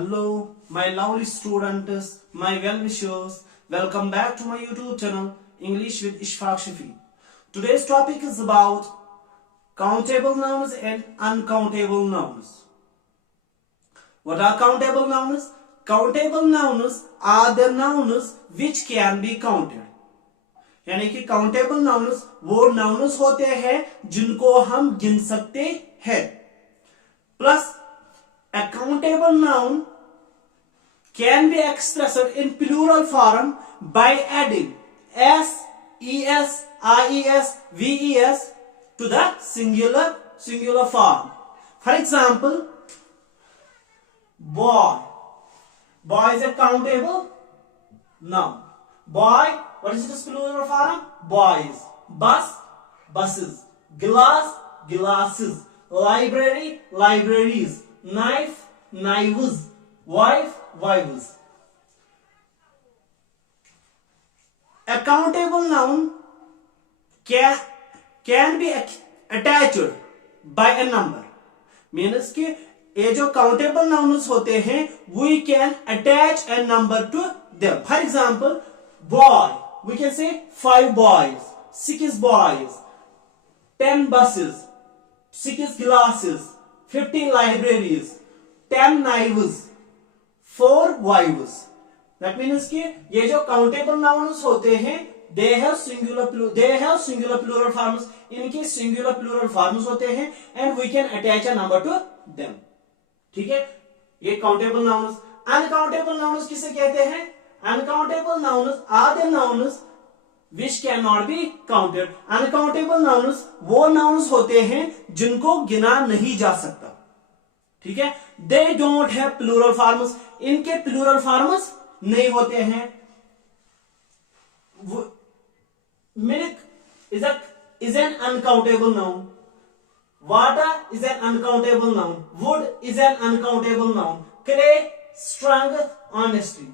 Hello, my lovely students, my well-wishers. Welcome back to my YouTube channel, English with Ishfaq Shafi. Today's topic is about countable nouns and uncountable nouns. What are countable nouns? Countable nouns are the nouns which can be counted. यानी कि countable nouns वो nouns होते हैं जिनको हम गिन सकते हैं. Plus a countable noun can be expressed in plural form by adding s, es, ies, ves to the singular form. For example, boy. Boy is a countable noun. Boy, what is its plural form? Boys. Bus, buses. Glass, glasses. Library, libraries. Knife, knives. Wife, wives. A countable noun can be attached by a number. Means कि ये जो countable nouns होते हैं, we can attach a number to them. For example, boy, we can say 5 boys, 6 boys, 10 buses, 6 glasses, 50 libraries, 10 knives, 4 wives. That means कि ये जो countable nouns होते हैं, they have singular plural forms. इनके singular plural forms होते हैं and we can attach a number to them. ठीक है, ये countable nouns. Uncountable nouns किसे कहते हैं? Uncountable nouns are the nouns which cannot be counted. Uncountable nouns वो nouns होते हैं जिनको गिना नहीं जा सकता. ठीक है, they don't have plural forms. इनके plural forms नहीं होते हैं. Milk is an uncountable noun. Water is an uncountable noun. Wood is an uncountable noun. Clay, strength, honesty.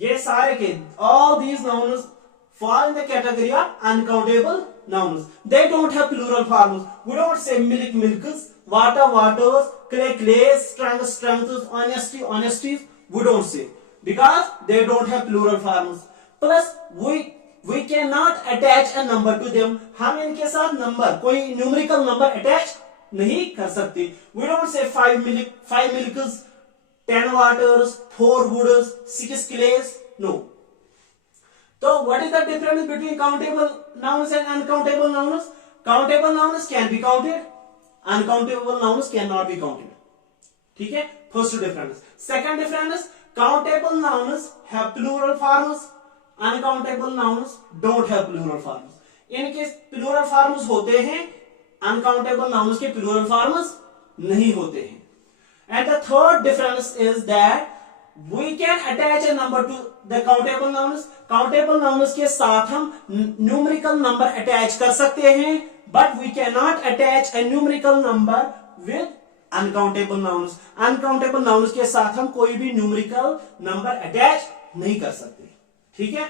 ये सारे के all these nouns fall in the category of uncountable nouns. They don't have plural forms. We don't say milk, milks, water, waters, clay, clays, strength, strengths, honesty, honesties. We don't say because they don't have plural forms. Plus we cannot attach a number to them. हम इनके साथ number कोई numerical number attach नहीं कर सकते. We don't say 5 milks, 10 waters, 4 woods, 6 clays. No. So what is the difference between countable nouns and uncountable nouns? Countable nouns can be counted. Uncountable nouns cannot be counted. ठीक है, first difference. Second difference, countable nouns have plural forms. Uncountable nouns don't have plural forms. इनके plural forms होते हैं, uncountable nouns के plural forms नहीं होते हैं. And the third difference is that we can attach a number to the countable nouns. Countable nouns के साथ हम numerical number attach कर सकते हैं, but we cannot attach a numerical number with uncountable nouns. Uncountable nouns के साथ हम कोई भी numerical number attach नहीं कर सकते. ठीक है?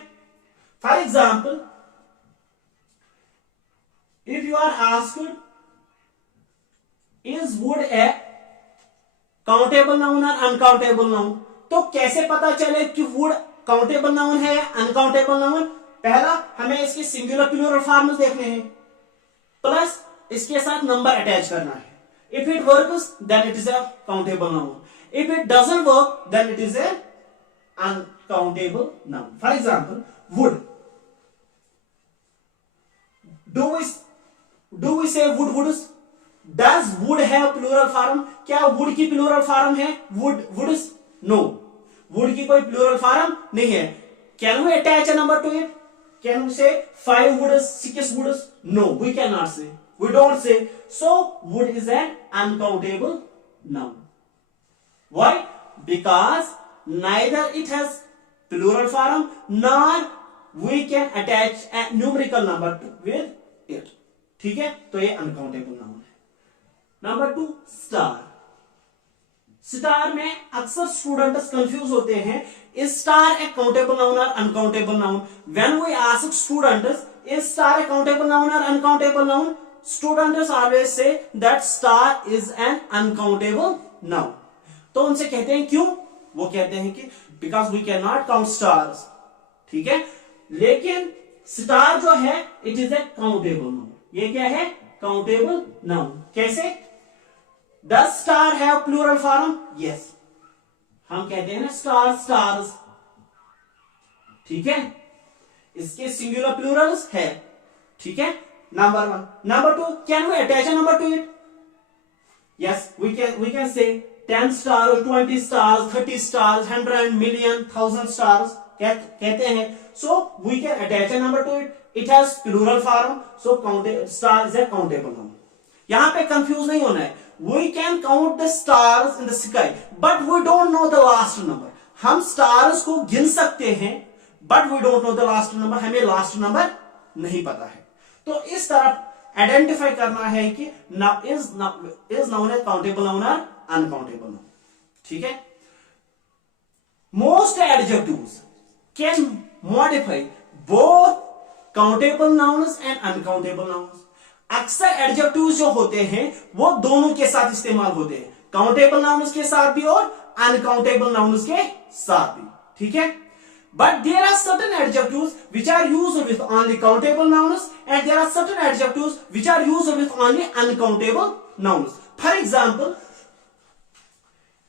For example, if you are asked, is wood a countable noun or uncountable noun? तो कैसे पता चले कि wood countable noun है या uncountable noun? पहला हमें इसके singular plural forms देखने हैं, प्लस इसके साथ number attach करना है. If it works, then it is a countable noun. If it doesn't work, then it is a uncountable noun. For example, wood. Do we say woods? Does wood have plural form? क्या wood की plural form है? Woods? No. Wood की कोई plural form नहीं है. Can we attach a number to it? Can we say 5 woods, 6 woods? No, we cannot say. We don't say. So wood is an uncountable noun. Why? Because neither it has plural form nor we can attach a numerical number with it. ठीक है, तो ये uncountable noun है. Number 2, star. Star में अक्सर students confuse होते हैं, is star a countable noun or uncountable noun? When we ask students, is star a countable noun or uncountable noun? Students always say that star is an uncountable noun. तो उनसे कहते हैं क्यों, वो कहते हैं कि because we can not count stars, ठीक है। लेकिन स्टार जो है it is a countable noun, ये क्या है, काउंटेबल नाउन। कैसे, does star have plural form, yes, हम कहते हैं ना स्टार स्टार्स, ठीक है, इसके सिंगुलर प्लूरल्स है, ठीक है, number one. Number two, can we attach a number to it, yes we can say 10 stars, 20 stars, 30 stars, 100, million, 1000 stars कहते हैं। So we can attach a number to it. It has plural form. So star is a countable number. यहां पे confuse नहीं होना है। We can count the stars in the sky, but we don't know the last number. हम stars को गिन सकते हैं, but we don't know the last number. हमें last number नहीं पता है। तो इस तरह आइडेंटिफाई करना है कि is noun a countable noun or uncountable noun, ठीक है। Most adjectives can modify both countable nouns and uncountable nouns. अक्सर एडजेक्टिव्स जो होते हैं वो दोनों के साथ इस्तेमाल होते हैं, काउंटेबल नाउन्स के साथ भी और अनकाउंटेबल नाउन्स के साथ भी, ठीक है। But there are certain adjectives which are used with only countable nouns and there are certain adjectives which are used with only uncountable nouns. For example,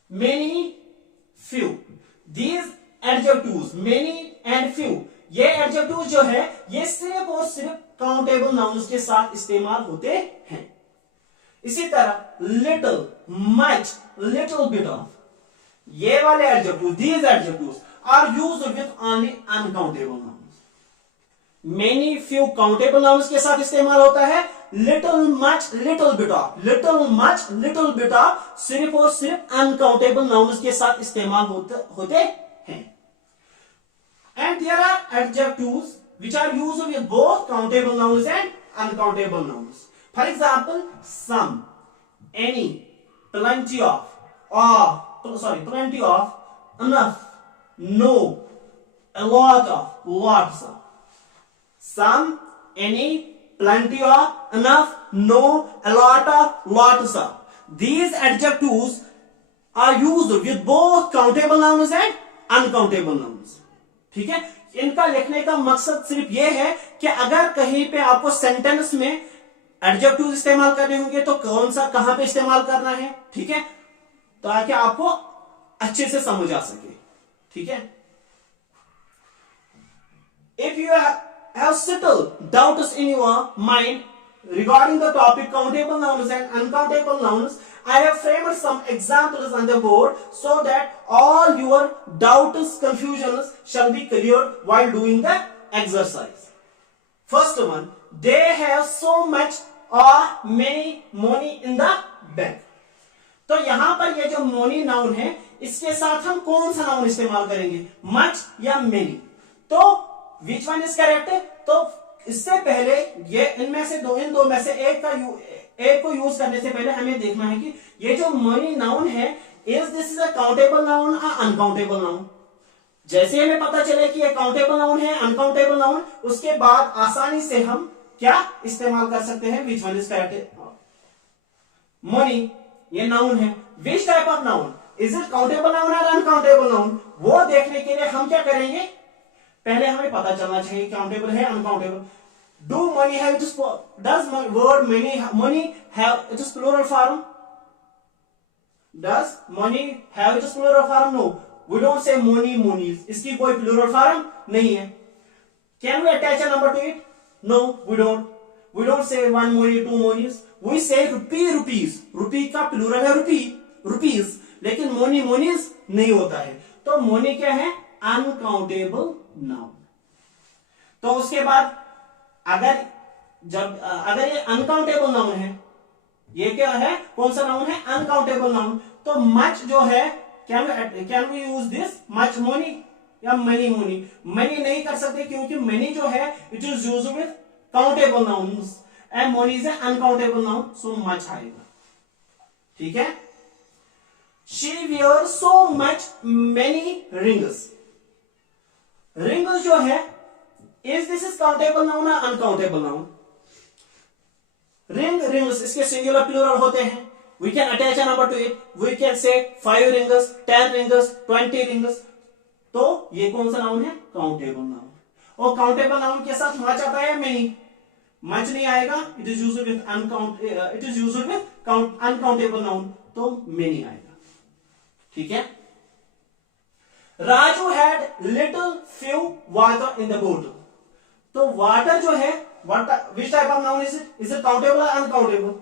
many, few. These adjectives, many and few, ये adjectives जो है ये सिर्फ और सिर्फ countable nouns के साथ इस्तेमाल होते हैं। इसी तरह little, much, little bit of, ये वाले adjectives, these adjectives are used with only uncountable nouns. Many, few countable nouns के साथ इस्तेमाल होता है। little, much, little bit of, little, much, little bit of सिर्फ और सिर्फ uncountable nouns के साथ इस्तेमाल होते हैं। And there are adjectives which are used with both countable nouns and uncountable nouns. For example, some, any, plenty of, plenty of, enough, no, a lot of, lots of. Some, any, plenty of, enough, no, a lot of, lots of. These adjectives are used with both countable nouns and uncountable nouns. ठीक है, इनका लिखने का मकसद सिर्फ यह है कि अगर कहीं पे आपको सेंटेंस में एडजेक्टिव इस्तेमाल करने होंगे तो कौन सा कहां पे इस्तेमाल करना है, ठीक है, ताकि आपको अच्छे से समझ आ सके, ठीक है। If you have settled doubts in your mind regarding the topic countable nouns and uncountable nouns, I have framed some examples on the board so that all your doubts, confusions shall be cleared while doing the exercise. First one, they have so much or many money in the bank. तो यहां पर ये जो money noun है इसके साथ हम कौन सा नाउन इस्तेमाल करेंगे, much या many? तो which one is correct? तो इससे पहले ये इनमें से इन दो में से एक को यूज करने से पहले हमें देखना है कि ये जो मनी नाउन है is this is a countable noun और अनकाउंटेबल नाउन। जैसे हमें पता चले कि ये काउंटेबल नाउन है, अनकाउंटेबल नाउन, उसके बाद आसानी से हम क्या इस्तेमाल कर सकते हैं, which one is correct. Money ये नाउन है, which type of noun, is it countable noun और अनकाउंटेबल नाउन, वो देखने के लिए हम क्या करेंगे, पहले हमें पता चलना चाहिए काउंटेबल है uncountable. Do money have its does word money have its plural form? Does money have its plural form? No, we don't say money monies. इसकी कोई plural form नहीं है। Can we attach a number to it? No, we don't. We don't say one money, two monies. We say rupee, rupees. Rupee का plural है rupee, rupees. लेकिन money, monies नहीं होता है। तो money क्या है, uncountable noun। तो उसके बाद अगर ये अनकाउंटेबल नाउन है, ये क्या है, कौन सा नाउन है, अनकाउंटेबल नाउन, तो मच जो है can we use this much money या मनी मनी, मनी नहीं कर सकते क्योंकि मनी जो है it is used with countable nouns and money is uncountable noun, so much आएगा, ठीक है। She wear so much many rings, rings जो है Is this is countable noun or uncountable noun? Ring, rings इसके singular plural होते हैं, we can attach a number to it, we can say 5 rings, 10 rings, 20 rings. तो ये कौन सा noun है? Countable noun. और काउंटेबल नाउन के साथ मच आता है मेनी. मच नहीं आएगा. It is used with uncountable noun, तो मेनी आएगा. ठीक है. Raju had little few water in the bottle. तो वाटर जो है, which type of noun is it? Is it countable or uncountable?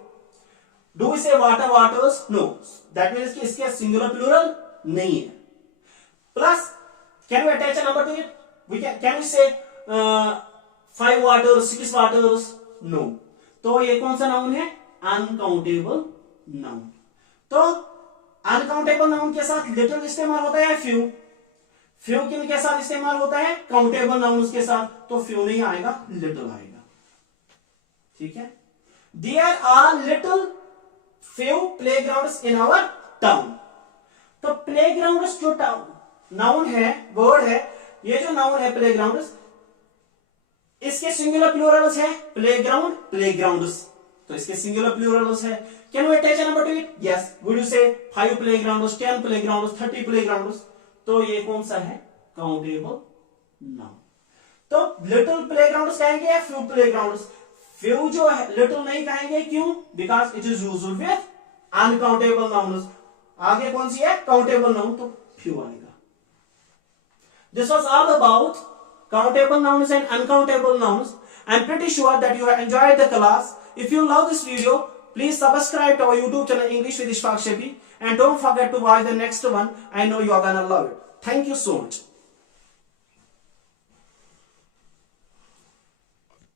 Do we say water, waters? No. That means कि इसके singular plural नहीं है. Plus, can we attach a number to it? Can we say 5 waters, 6 waters? No. तो ये कौन सा noun है? Uncountable noun. तो uncountable noun के साथ little इस्तेमाल होता है few. फ्यू किन के साथ इस्तेमाल होता है? काउंटेबल नाउन के साथ. तो फ्यू नहीं आएगा, लिटिल आएगा. ठीक है. There are little few playgrounds in our town. तो प्लेग्राउंड्स जो नाउन है, वर्ड है, ये जो नाउन है प्लेग्राउंड्स, इसके सिंगुलर प्लूरल्स है प्लेग्राउंड, प्लेग्राउंड्स. तो इसके सिंगुलर प्लूरल्स है. Can we attach a number to it? Yes. Would you say 5 playgrounds, 10 playgrounds, 30 playgrounds? तो ये कौन सा है? Countable noun. तो लिटिल प्लेग्राउंड्स कहेंगे या फ्यू प्लेग्राउंड्स? फ्यू जो है लिटिल नहीं कहेंगे. क्यों? Because it is used with uncountable nouns. आगे कौन सी है? काउंटेबल नाउन, तो फ्यू आएगा. This was all about countable nouns and uncountable nouns. I'm pretty sure that you have enjoyed the class. If you love this video, please subscribe to our YouTube channel English with Ishfaq Shafi, and don't forget to watch the next one. I know you are gonna love it. Thank you so much.